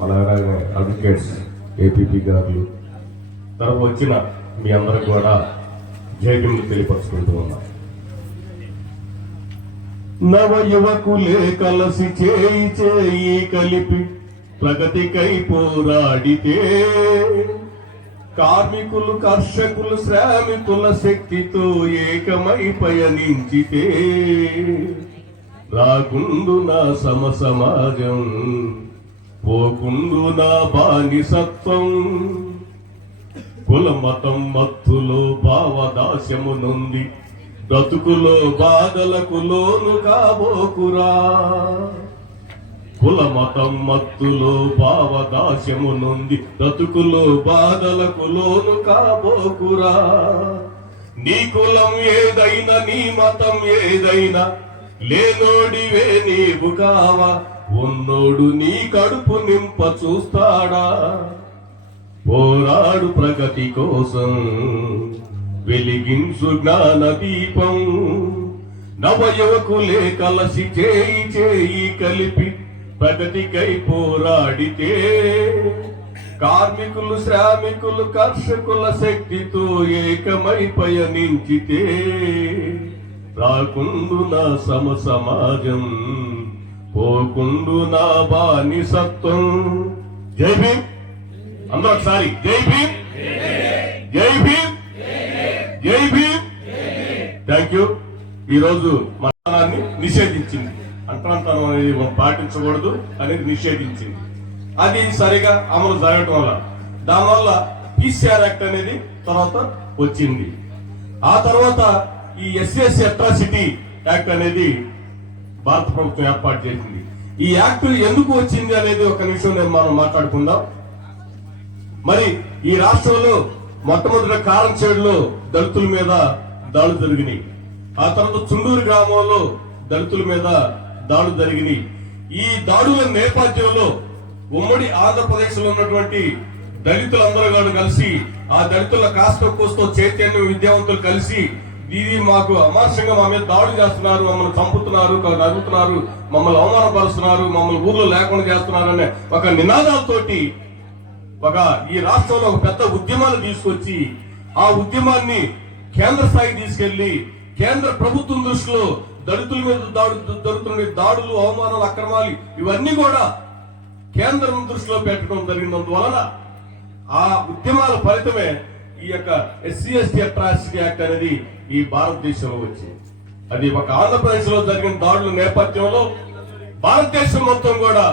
మన advocates APP గారు తర్వాత వచ్చిన మీ అందరికి కూడా జైబీలు తెలియపరుచుకుంటూ ఉన్నాం. నవ యువకులే కలసి చేయి చేయి కలిపి ప్రగతికై పోరాడితే కార్మికులు కర్షకులు శ్రామికుల శక్తితో ఏకమై పయనించితే రాకుండు నా సమ సమాజం పోకుండు నా బానిసత్వం. కుల మతం మత్తులో భావదాస్యము నుండి బ్రతుకులో బాధలకు లోను కాబోకురా. కుల మతం మత్తులో భావదాస్యము నుండి బ్రతుకులో బాధలకు లోను కాబోకురా. నీ కులం ఏదైనా నీ మతం ఏదైనా లేనోడివే నీవు కావా. ఉన్నోడు నీ కడుపు నింప చూస్తాడా? పోరాడు ప్రగతి కోసం వెలిగించు జ్ఞాన దీపం. నవయువకులే కలసి చేయి చేయి కలిపి ప్రగతికై పోరాడితే కార్మికులు శ్రామికులు కర్షకుల శక్తితో ఏకమై పయనించితే రాకుండు నా సమ సమాజం. పోకుండు నా బానిసత్వం. జై భీమ్. అందరూ ఒకసారి జై భీమ్. జై భీమ్. జై భీమ్. థ్యాంక్ యూ ఈరోజు మరణాన్ని నిషేధించింది. అంటరాంతనం అనేది పాటించకూడదు అనేది నిషేధించింది. అది సరిగా అమలు జరగటం వల్ల దానివల్ల పీసీఆర్ యాక్ట్ అనేది తర్వాత వచ్చింది. ఆ తర్వాత ఈ ఎస్ఎస్ అట్రాసిటీ యాక్ట్ అనేది భారత ప్రభుత్వం ఏర్పాటు చేసింది. ఈ యాక్ట్ ఎందుకు వచ్చింది అనేది ఒక నిమిషం నేను మనం మాట్లాడుకుందాం. మరి ఈ రాష్ట్రంలో మొట్టమొదటి కారం చేడులో దళితుల మీద దాడులు జరిగినాయి. ఆ తర్వాత చుండూరు గ్రామంలో దళితుల మీద దాడులు జరిగినాయి. ఈ దాడుల నేపథ్యంలో ఉమ్మడి ఆంధ్రప్రదేశ్లో ఉన్నటువంటి దళితులందరూ కూడా కలిసి ఆ దళితుల కాస్త కోస్తో చైతన్యం విద్యావంతులు కలిసి ఇది మాకు అమానుషంగా మా మీద దాడులు చేస్తున్నారు మమ్మల్ని చంపుతున్నారు నరుగుతున్నారు మమ్మల్ని అవమానపరుస్తున్నారు మమ్మల్ని ఊర్లో లేకుండా చేస్తున్నారు అనే ఒక నినాదాలతోటి ఒక ఈ రాష్ట్రంలో ఒక పెద్ద ఉద్యమాన్ని తీసుకొచ్చి ఆ ఉద్యమాన్ని కేంద్ర స్థాయికి తీసుకెళ్ళి కేంద్ర ప్రభుత్వం దృష్టిలో దళితుల మీద దాడు జరుగుతున్న దాడులు అవమానాలు అక్రమాలు ఇవన్నీ కూడా కేంద్రం దృష్టిలో పెట్టడం జరిగినందువలన ఆ ఉద్యమాల ఫలితమే ఈ యొక్క ఎస్సీ ఎస్టీ అట్రాసిటీ యాక్ట్ అనేది ఈ భారతదేశంలో వచ్చింది అది ఒక ఆంధ్రప్రదేశ్లో జరిగిన దాడుల నేపథ్యంలో భారతదేశం మొత్తం కూడా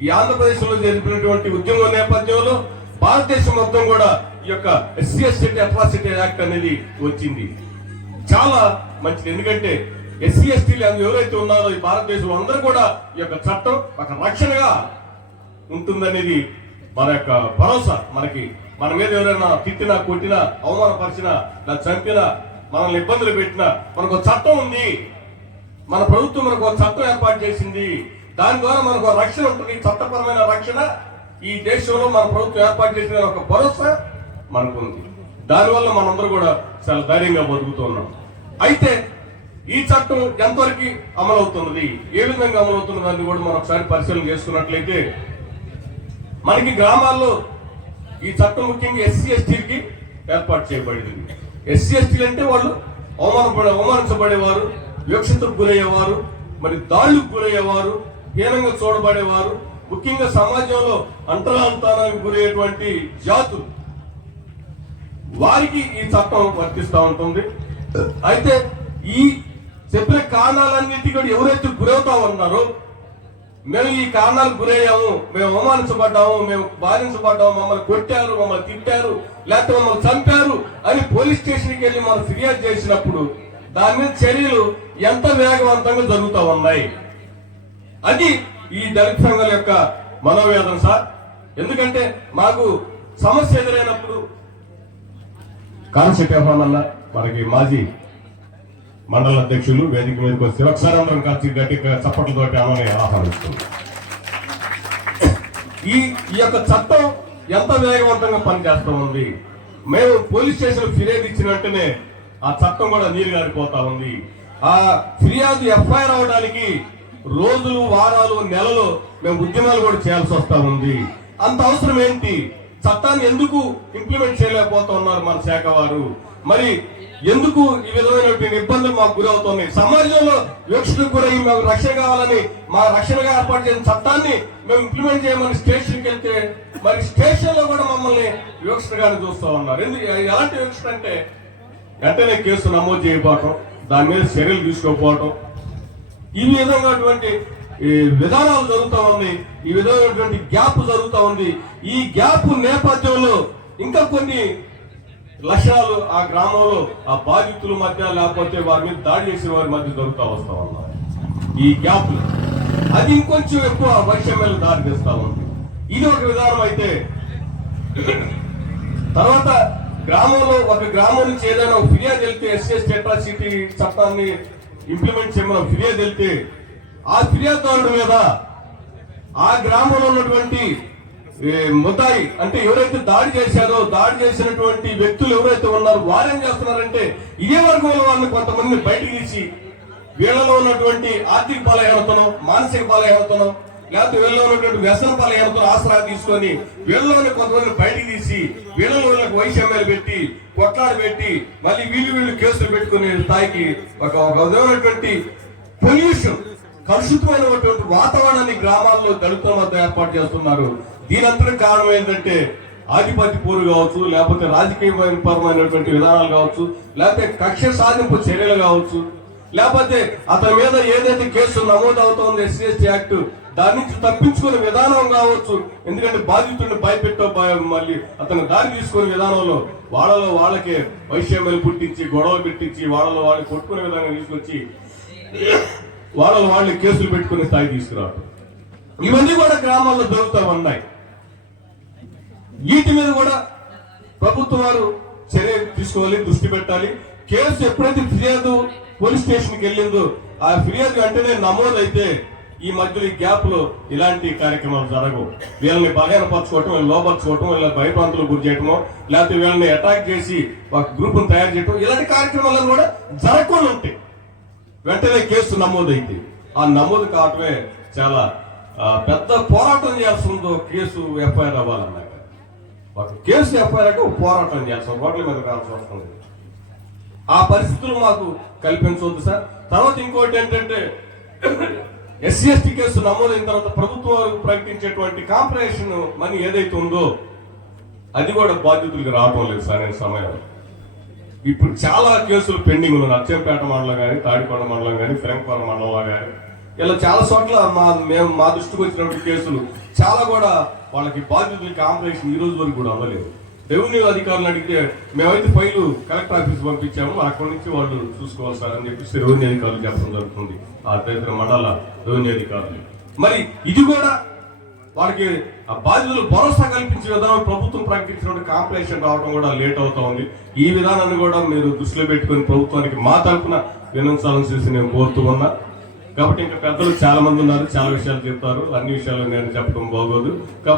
ఈ ఆంధ్రప్రదేశ్లో జరిపినటువంటి ఉద్యమ నేపథ్యంలో భారతదేశం మొత్తం కూడా ఈ యొక్క ఎస్సీ ఎస్టీ అట్రాసిటీ యాక్ట్ అనేది వచ్చింది. చాలా మంచిది. ఎందుకంటే ఎస్సీ ఎస్టీలు ఎవరైతే ఉన్నారో ఈ భారతదేశంలో అందరూ కూడా ఈ యొక్క చట్టం ఒక రక్షణగా ఉంటుందనేది మన యొక్క భరోసా మనకి. మన మీద ఎవరైనా తిట్టినా కొట్టినా అవమానపరిచినా లేదా చంపినా మనల్ని ఇబ్బందులు పెట్టినా మనకు ఒక చట్టం ఉంది. మన ప్రభుత్వం మనకు ఒక చట్టం ఏర్పాటు చేసింది. దాని ద్వారా మనకు రక్షణ ఉంటుంది. చట్టపరమైన రక్షణ ఈ దేశంలో మన ప్రభుత్వం ఏర్పాటు చేసిన ఒక భరోసా మనకు ఉంది. దానివల్ల మనందరూ కూడా చాలా ధైర్యంగా బతుకుతున్నాం అయితే ఈ చట్టం ఎంతవరకు అమలవుతున్నది? ఏ విధంగా అమలవుతున్నదాన్ని కూడా మనం ఒకసారి పరిశీలన చేసుకున్నట్లయితే మనకి గ్రామాల్లో ఈ చట్టం ముఖ్యంగా ఎస్సీ ఎస్టీలకి ఏర్పాటు చేయబడింది. ఎస్సీ ఎస్టీలు అంటే వాళ్ళు అవమానపడే అవమానించబడేవారు వివక్షతకు గురయ్యేవారు మరి దాళ్ళకు గురయ్యేవారు హీనంగా చూడబడేవారు ముఖ్యంగా సమాజంలో అంతరాంతరానికి గురయ్యేటువంటి జాతులు. వారికి ఈ చట్టం వర్తిస్తూ ఉంటుంది. అయితే ఈ చెప్పిన కారణాలన్నిటి కూడా ఎవరైతే గురవుతా ఉన్నారో మేము ఈ కారణాలకు గురయ్యాము. మేము అవమానించబడ్డాము. మేము బాధించబడ్డాము. మమ్మల్ని కొట్టారు మమ్మల్ని తిట్టారు లేకపోతే మమ్మల్ని చంపారు అని పోలీస్ స్టేషన్కి వెళ్ళి మనం ఫిర్యాదు చేసినప్పుడు దాని మీద చర్యలు ఎంత వేగవంతంగా జరుగుతూ ఉన్నాయి? అది ఈ దళిత సంఘాల యొక్క మనోవేదన సార్. ఎందుకంటే మాకు సమస్య ఎదురైనప్పుడు కాన్సెప్ట్ అన్న? మనకి మాజీ మండల అధ్యక్షులు వేదిక మీదకి వస్తే ఒకసారి అందరం కలిసి గట్టి చప్పట్లతోటి ఆమె ఆహ్వానిస్తుంది ఈ ఈ యొక్క చట్టం ఎంత వేగవంతంగా పనిచేస్తూ ఉంది? మేము పోలీస్ స్టేషన్ ఫిర్యాదు ఇచ్చిన వెంటనే ఆ చట్టం కూడా నీరు గారిపోతా ఉంది. ఆ ఫిర్యాదు ఎఫ్ఐఆర్ అవడానికి రోజులు వారాలు నెలలు మేము ఉద్యమాలు కూడా చేయాల్సి వస్తూ ఉంది. అంత అవసరం ఏంటి? చట్టాన్ని ఎందుకు ఇంప్లిమెంట్ చేయలేకపోతా ఉన్నారు మన శాఖ వారు? మరి ఎందుకు ఈ విధమైనటువంటి ఇబ్బందులు మాకు గురవుతున్నాయి? సమాజంలో వివక్షకు గురయ్యి మేము రక్షణ కావాలని మా రక్షణగా ఏర్పాటు చేసిన చట్టాన్ని మేము ఇంప్లిమెంట్ చేయమని స్టేషన్కి వెళ్తే మరి స్టేషన్లో కూడా మమ్మల్ని వివక్షగానే చూస్తూ ఉన్నారు. ఎందుకు ఎలాంటి వివక్ష అంటే? వెంటనే కేసు నమోదు చేయకపోవటం దాని మీద చర్యలు తీసుకోకపోవటం ఈ విధంగా ఈ విధానాలు జరుగుతూ ఉంది. ఈ విధమైనటువంటి గ్యాప్ జరుగుతూ ఉంది. ఈ గ్యాప్ నేపథ్యంలో ఇంకా కొన్ని లక్షణాలు ఆ గ్రామంలో ఆ బాధితుల మధ్య లేకపోతే వారి మీద దాడి చేసే వారి మధ్య దొరుకుతా వస్తా ఉన్నారు ఈ గ్యాప్ అది ఇంకొంచెం ఎక్కువ వైషమ్యాలు దారి తీస్తా ఉంది. ఇది ఒక విధానం అయితే. తర్వాత గ్రామంలో ఒక గ్రామం నుంచి ఏదైనా ఫిర్యాదు వెళ్తే ఎస్సీ అట్రాసిటీ చట్టాన్ని ఇంప్లిమెంట్ చేయమని ఫిర్యాదు వెళ్తే ఆ ఫిర్యాదుదారుడు మీద ఆ గ్రామంలో ఉన్నటువంటి ఏ, అంటే ఎవరైతే దాడి చేశారో దాడి చేసినటువంటి వ్యక్తులు ఎవరైతే ఉన్నారో వారేం చేస్తున్నారంటే ఇదే వర్గంలో వాళ్ళని కొంతమందిని బయటకు తీసి వీళ్ళలో ఉన్నటువంటి ఆర్థిక బలహీనతను మానసిక బలహీనతను లేకపోతే వీళ్ళలో ఉన్నటువంటి వ్యసన బలహీనతను ఆసరా తీసుకొని వీళ్ళలోని కొంతమందిని బయటకు తీసి వీళ్ళలో వీళ్ళకి వైషమ్యాలు పెట్టి కొట్లాడి పెట్టి మళ్ళీ వీళ్ళు వీళ్ళు కేసులు పెట్టుకునే స్థాయికి ఒక ఒక విధమైనటువంటి పొల్యూషన్ కలుషితమైనటువంటి వాతావరణాన్ని గ్రామాల్లో దళితుల మధ్య ఏర్పాటు చేస్తున్నారు. దీనంతటి కారణం ఏంటంటే ఆధిపత్య పోరు కావచ్చు లేకపోతే రాజకీయపరమైనటువంటి విధానాలు కావచ్చు లేకపోతే కక్ష సాధింపు చర్యలు కావచ్చు లేకపోతే అతని మీద ఏదైతే కేసు నమోదు అవుతుంది ఎస్సీ ఎస్టీ యాక్ట్ దాని నుంచి తప్పించుకునే విధానం కావచ్చు. ఎందుకంటే బాధితుడిని భయపెట్టో భయం మళ్ళీ అతను దారి తీసుకునే విధానంలో వాళ్ళలో వాళ్ళకే వైషమ్యాలు పుట్టించి గొడవలు పెట్టించి వాళ్ళలో వాళ్ళు కొట్టుకునే విధంగా తీసుకొచ్చి వాళ్ళ వాళ్ళు కేసులు పెట్టుకునే స్థాయి తీసుకురావడం ఇవన్నీ కూడా గ్రామాల్లో దొరుకుతా ఉన్నాయి. వీటి మీద కూడా ప్రభుత్వం వారు చర్య తీసుకోవాలి దృష్టి పెట్టాలి. కేసు ఎప్పుడైతే ఫిర్యాదు పోలీస్ స్టేషన్కి వెళ్ళిందో ఆ ఫిర్యాదు వెంటనే నమోదైతే ఈ మధ్యలో ఈ గ్యాప్లో ఇలాంటి కార్యక్రమాలు జరగవు. వీళ్ళని బలహీనపరచుకోవటం వీళ్ళని లోపరచుకోవటం వీళ్ళని భయప్రాంతులకు గురి చేయటమో లేకపోతే వీళ్ళని అటాక్ చేసి ఒక గ్రూప్ను తయారు చేయటం ఇలాంటి కార్యక్రమాలను కూడా జరగకుండా ఉంటాయి. వెంటనే కేసు నమోదైంది. ఆ నమోదు కావటమే చాలా పెద్ద పోరాటం చేయాల్సి ఉందో కేసు ఎఫ్ఐఆర్ అవ్వాలన్నాక. ఒక కేసు ఎఫ్ఐఆర్ అంటే పోరాటం చేస్తాం రోడ్ల మీద రావాల్సి వస్తుంది ఆ పరిస్థితులు మాకు కల్పించవద్దు సార్. తర్వాత ఇంకోటి ఏంటంటే ఎస్సీ ఎస్టీ కేసు నమోదైన తర్వాత ప్రభుత్వం ప్రకటించేటువంటి కాంపరేషన్ మనీ ఏదైతే ఉందో అది కూడా బాధ్యతలకు రావటం లేదు సార్ నేను సమయం. ఇప్పుడు చాలా కేసులు పెండింగ్ ఉన్నాయి. అచ్చంపేట మండలం కానీ తాడికొండ మండలం కానీ ఫిరంగపురం మండలంలో కానీ ఇలా చాలా చోట్ల మా మేము మా దృష్టికి వచ్చినటువంటి కేసులు చాలా కూడా వాళ్ళకి బాధ్యతలు కాంపిటీషన్ ఈ రోజు వరకు కూడా అవ్వలేదు. రెవెన్యూ అధికారులు అడిగితే మేమైతే ఫైలు కలెక్టర్ ఆఫీస్ పంపించాము అక్కడి నుంచి వాళ్ళు చూసుకోవాలి సార్ అని చెప్పేసి రెవెన్యూ అధికారులు చెప్పడం జరుగుతుంది. ఆ తదితర మండల రెవెన్యూ అధికారులు. మరి ఇది కూడా వాళ్ళకి ఆ బాధ్యతలు భరోసా కల్పించే విధానం ప్రభుత్వం ప్రకటించినటువంటి కాంప్లేషన్ రావడం కూడా లేట్ అవుతా ఉంది. ఈ విధానాన్ని కూడా మీరు దృష్టిలో పెట్టుకుని ప్రభుత్వానికి మా తరఫున వినంచాలని చేసి నేను కోరుతూ ఉన్నా. కాబట్టి ఇంకా పెద్దలు చాలా మంది ఉన్నారు చాలా విషయాలు చెప్తారు. అన్ని విషయాలు నేను చెప్పడం బాగోదు. కాబట్టి